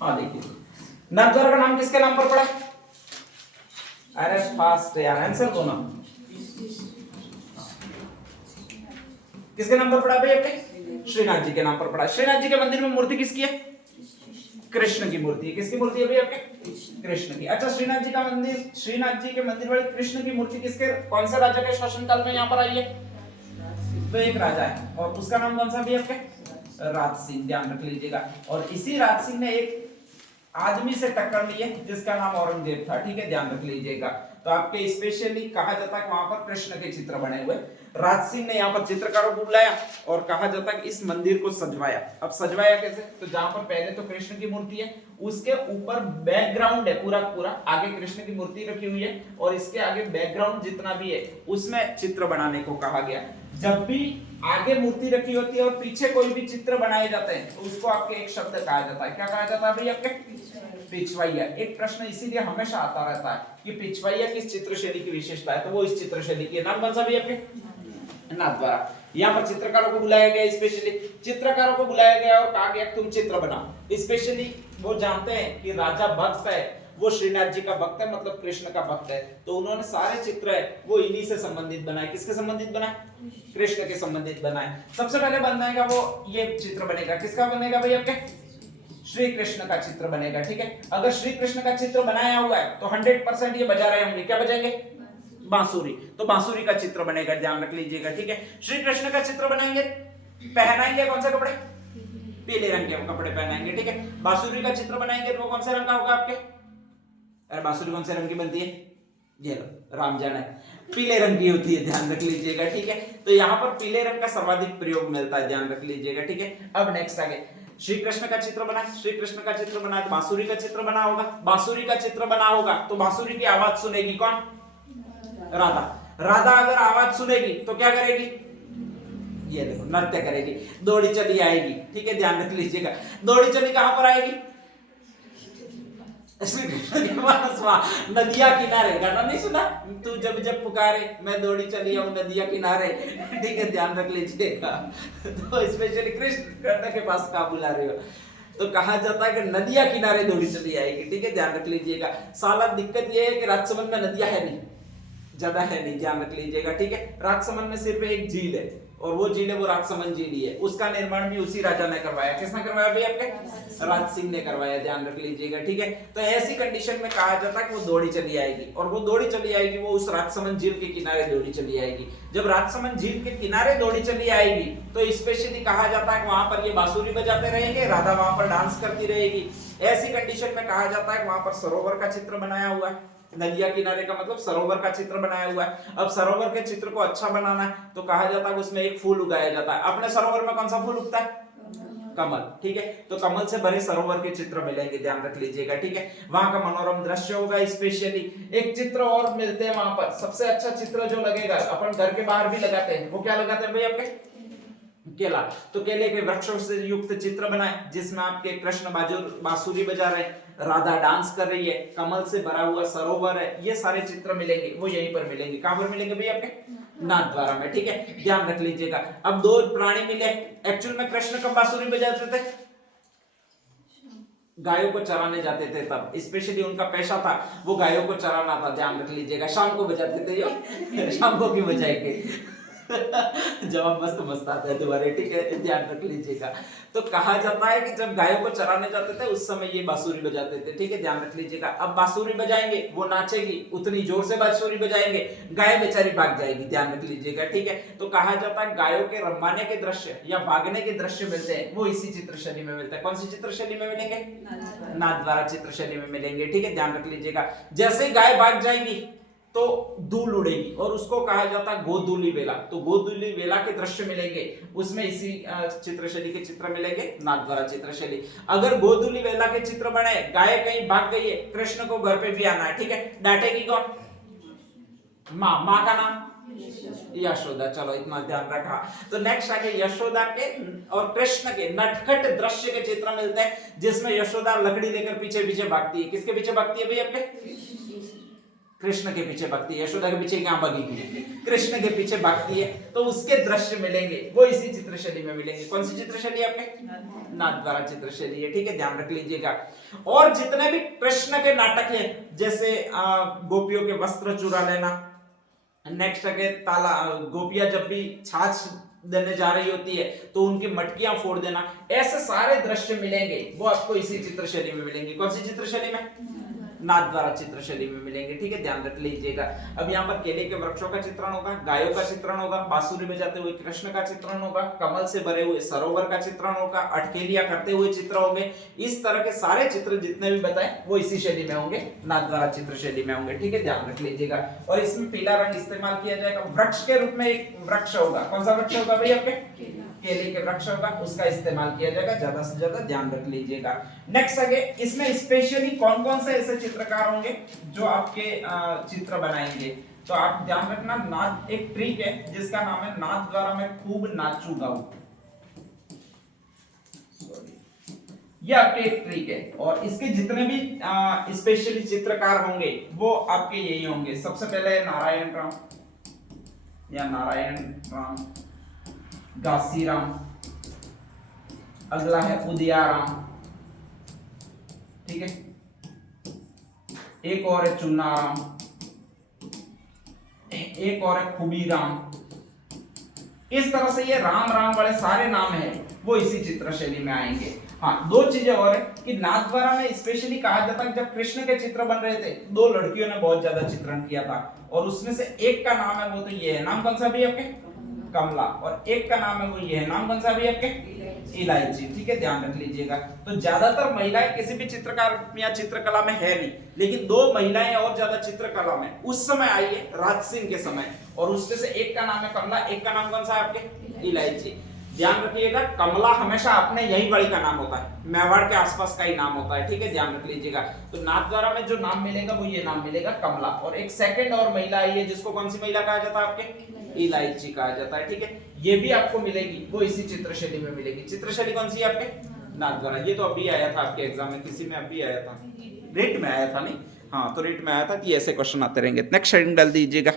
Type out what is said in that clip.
हाँ देखिए, नटद्वारा का नाम किसके नाम पर पड़ा? अरे फास्ट यार, आंसर दो ना। किसके नाम पर पड़ा भाई आपके? श्रीनाथ जी के नाम पर पड़ा। श्रीनाथ जी के मंदिर में मूर्ति किसकी है? कृष्ण की मूर्ति है। किसकी मूर्ति है भाई आपके? कृष्ण की। अच्छा, श्रीनाथ जी का मंदिर, श्रीनाथ जी के मंदिर वाली कृष्ण की मूर्ति किसके, कौन से राजा के शासनकाल में यहाँ पर आई है? तो एक राजा है, और उसका नाम कौन सा भी आपके? राज सिंह, ध्यान रख लीजिएगा। और इसी राज सिंह ने एक आदमी से टक्कर ली है जिसका नाम औरंगजेब था, ठीक है, ध्यान रख लीजिएगा। तो आपके स्पेशली कहा जाता है वहां पर कृष्ण के चित्र बने हुए। राज सिंह ने यहाँ पर चित्रकारों को बुलाया और कहा जाता है कि इस मंदिर को सजवाया। अब सजवाया कैसे? तो जहां पर पहले तो कृष्ण की मूर्ति है, उसके ऊपर बैकग्राउंड है पूरा पूरा, आगे कृष्ण की मूर्ति रखी हुई है और इसके आगे बैकग्राउंड जितना भी है उसमें चित्र बनाने को कहा गया। जब भी आगे मूर्ति रखी होती है और पीछे कोई भी चित्र बनाए जाते हैं तो उसको आपके एक शब्द कहा जाता है। क्या कहा जाता है भाई आपके? पिछवाइया। एक प्रश्न इसीलिए हमेशा आता रहता है कि पिछवाइया किस चित्र शैली की विशेषता है, तो वो इस चित्र शैली की नाम कौन सा भी आपके? नाथद्वारा। यहाँ पर चित्रकारों को बुलाया गया, स्पेशली चित्रकारों को बुलाया गया और कहा गया तुम चित्र बनाओ। स्पेशली वो जानते हैं कि राजा भक्त है, वो श्रीनाथ जी का भक्त है, मतलब कृष्ण का भक्त है, तो उन्होंने सारे चित्र है वो इन्हीं से संबंधित बनाए। किसके संबंधित बनाए? कृष्ण के संबंधित बनाए। सबसे पहले बनेगा वो ये चित्र बनेगा, किसका बनेगा भाई आपके? श्री कृष्ण का चित्र बनेगा, ठीक है। अगर श्री कृष्ण का चित्र बनाया हुआ है तो 100% ये बजा रहे होंगे, क्या बजाएंगे? बांसुरी। तो बांसुरी का चित्र बनेगा, ध्यान रख लीजिएगा, ठीक है। श्री कृष्ण का चित्र बनाएंगे, पहनाएंगे कौन सा कपड़े? पीले रंग के कपड़े पहनाएंगे, ठीक है। बांसुरी का चित्र बनाएंगे तो वो कौन से रंग का होगा आपके? अरे बांसुरी कौन से रंग की बनती है? ये लो, राम जाने, पीले रंग की होती है, ध्यान रख लीजिएगा, ठीक है। तो यहाँ पर पीले रंग का सर्वाधिक प्रयोग मिलता है, ध्यान रख लीजिएगा, ठीक है। अब नेक्स्ट आगे श्री कृष्ण का चित्र बना, श्री कृष्ण का चित्र बना तो बांसुरी का चित्र बना होगा, बांसुरी का चित्र बना होगा तो बांसुरी की आवाज सुनेगी कौन? राधा। राधा अगर आवाज सुनेगी तो क्या करेगी? ये देखो, नृत्य करेगी, दौड़ी चली आएगी, ठीक है, ध्यान रख लीजिएगा। दौड़ी चली कहां पर आएगी? श्री कृष्ण के पास, वहां नदिया किनारे। गाना नहीं सुना? तू जब जब पुकारे मैं दौड़ी चली आऊं नदिया किनारे, ठीक है, ध्यान रख लीजिएगा। तो स्पेशली कृष्ण के पास कहां बुला रहे हो? तो कहा जाता है कि नदिया किनारे दौड़ी चली आएगी, ठीक है, ध्यान रख लीजिएगा। साला दिक्कत ये है कि राजसमंद में नदियां है नहीं, ज्यादा है नहीं, ध्यान रख लीजिएगा, ठीक है। राजसमंद में सिर्फ एक झील है और वो झील है वो राजसमंद झील ही है। उसका निर्माण भी उसी राजा ने करवाया। किसने करवाया भाई आपके? राज सिंह ने करवाया, ध्यान रख लीजिएगा, ठीक है। तो ऐसी कंडीशन में कहा जाता है कि वो दौड़ी चली आएगी, और वो दौड़ी चली आएगी वो उस राजसमंद झील के किनारे दौड़ी चली आएगी। जब राजसमंद झील के किनारे दौड़ी चली आएगी तो स्पेशली कहा जाता है कि वहां पर ये बांसुरी बजाते रहेंगे, राधा वहां पर डांस करती रहेगी। ऐसी कंडीशन में कहा जाता है कि वहां पर सरोवर का चित्र बनाया हुआ है। नदिया किनारे का मतलब सरोवर का चित्र बनाया हुआ है। अब सरोवर के चित्र को अच्छा बनाना है तो कहा जाता है कि उसमें एक फूल उगाया जाता है। अपने सरोवर में कौन सा फूल उगता है? कमल, ठीक है। तो कमल से भरे सरोवर के चित्र मिलेंगे, ध्यान रख लीजिएगा, ठीक है। वहां का मनोरम दृश्य होगा। स्पेशली एक चित्र और मिलते हैं वहां पर, सबसे अच्छा चित्र जो लगेगा, अपन घर के बाहर भी लगाते हैं, वो क्या लगाते हैं भाई आपके? केला। तो केले के वृक्षों से युक्त चित्र बनाए जिसमें आपके कृष्ण बांसुरी बजा रहे, राधा डांस कर रही है, कमल से भरा हुआ सरोवर है, ये सारे चित्र मिलेंगे वो यहीं पर मिलेंगे। कहां पर मिलेंगे भाई आपके? नाथद्वारा में, ठीक है, ध्यान रख लीजिएगा। अब दो प्राणी मिले। एक्चुअल में कृष्ण कब बांसुरी बजाते थे? गायों को चराने जाते थे तब, स्पेशली उनका पेशा था वो गायों को चराना था, ध्यान रख लीजिएगा। शाम को बजाते थे यो शाम को क्यों बजाएंगे? जवाब मस्त मस्त आता है दोबारा, ठीक है, ध्यान रख लीजिएगा। तो कहा जाता है कि जब गायों को चराने जाते थे उस समय ये बांसुरी बजाते थे, ठीक है, ध्यान रख लीजिएगा। अब बांसुरी बजाएंगे, वो नाचेगी, उतनी जोर से बांसुरी बजाएंगे, गाय बेचारी भाग जाएगी, ध्यान रख लीजिएगा, ठीक है। तो कहा जाता है गायों के रंबाने के दृश्य या भागने के दृश्य मिलते हैं वो इसी चित्रशैली में मिलते हैं। कौन सी चित्रशैली में मिलेंगे? नाथद्वारा चित्रशैली में मिलेंगे, ठीक है, ध्यान रख लीजिएगा। जैसे ही गाय भाग जाएगी तो धूल उड़ेगी और उसको कहा जाता है गोधूली वेला। तो गोधूली वेला के दृश्य मिलेंगे, उसमें इसी चित्रशैली के चित्र मिलेंगे, नाथद्वारा चित्रशैली। अगर गोधूली वेला के चित्र बने, गाय कहीं भाग गई है, कृष्ण को घर पे भी आना है, ठीक है, डांटेगी कौन? माँ। माँ का नाम? यशोदा। चलो इतना ध्यान रखा। तो नेक्स्ट आगे यशोदा के और कृष्ण के नटखट दृश्य के चित्र मिलते हैं जिसमें यशोदा लकड़ी लेकर पीछे पीछे भागती है। किसके पीछे भागती है भाई आपके? कृष्ण के पीछे भक्ति है, यशोदा के पीछे क्या भगी थी, कृष्ण के पीछे भक्ति है, तो उसके दृश्य मिलेंगे वो इसी चित्रशैली में मिलेंगे। कौन सी चित्रशैली आपके? नाथद्वारा चित्रशैली है, ठीक है, ध्यान रख लीजिएगा। और जितने भी कृष्ण के नाटक है, जैसे गोपियों के वस्त्र चुरा लेना, नेक्स्ट है ताला, गोपियां जब भी छाछ देने जा रही होती है तो उनकी मटकियां फोड़ देना, ऐसे सारे दृश्य मिलेंगे वो आपको इसी चित्रशैली में मिलेंगे। कौन सी चित्रशैली में? नाथद्वारा चित्रशैली में मिलेंगे, ठीक है, ध्यान रख लीजिएगा। अब यहाँ पर केले के वृक्षों का चित्रण होगा, गायों का चित्रण होगा, बांसुरी बजाते हुए कृष्ण का चित्रण होगा, कमल से भरे हुए सरोवर का चित्रण होगा, अटकेलियां करते हुए चित्र होंगे। इस तरह के सारे चित्र जितने भी बताए वो इसी शैली में होंगे, नाथद्वारा चित्रशैली में होंगे, ठीक है, ध्यान रख लीजिएगा। और इसमें पीला रंग इस्तेमाल किया जाएगा। वृक्ष के रूप में एक वृक्ष होगा, कौन सा वृक्ष होगा भाई आपके? केले के वृक्ष होगा, उसका इस्तेमाल किया जाएगा ज्यादा से ज्यादा, ध्यान रख लीजिएगा। नेक्स्ट आगे इसमें स्पेशली कौन कौन से ऐसे चित्रकार होंगे जो आपके चित्र बनाएंगे, तो आप ध्यान रखना। नाथ एक ट्रिक है जिसका नाम है नाथद्वारा में खूब नाचू गाऊं, ये आपके एक ट्रिक है। और इसके जितने भी स्पेशली चित्रकार होंगे वो आपके यही होंगे। सबसे पहले नारायण राम या नारायण राम, घासीराम, अगला है उदयाराम, ठीक है, एक और है चुन्नाराम, एक और है खूबीराम। इस तरह से ये राम राम वाले सारे नाम हैं वो इसी चित्रशैली में आएंगे। हाँ, दो चीजें और है कि नाथद्वारा में स्पेशली कहा जाता है जब कृष्ण के चित्र बन रहे थे, दो लड़कियों ने बहुत ज्यादा चित्रण किया था और उसमें से एक का नाम है वो तो ये है, नाम कौन सा भी आपके? कमला, और एक का नाम है वो ये है, नाम कौन सा भी आपके? इलायची, ठीक है, ध्यान रख लीजिएगा। तो ज्यादातर महिलाएं किसी भी चित्रकार या चित्रकला में है नहीं, लेकिन दो महिलाएं और ज्यादा चित्रकला में उस समय आई है, राज सिंह के समय, और उसमें से एक का नाम है कमला, एक का नाम कौन सा है आपके? इलायची। ध्यान रखिएगा, कमला हमेशा अपने यही बड़ी का नाम होता है, मेवाड़ के आसपास का ही नाम होता है, ठीक है, ध्यान रख लीजिएगा। तो नाथद्वारा में जो नाम मिलेगा वो ये नाम मिलेगा कमला। और एक सेकंड और महिला आई है जिसको कौन सी महिला कहा जाता है आपके? इलायची कहा जाता है, ठीक है, ये भी आपको मिलेगी, वो इसी चित्रशैली में मिलेगी। चित्रशैली कौन सी है आपके? नाथद्वारा। ये तो अभी आया था आपके एग्जाम में, किसी में अभी आया था, रेट में आया था नहीं, हाँ, तो रेट में आया था कि ऐसे क्वेश्चन आते रहेंगे। नेक्स्ट हेडिंग डाल दीजिएगा।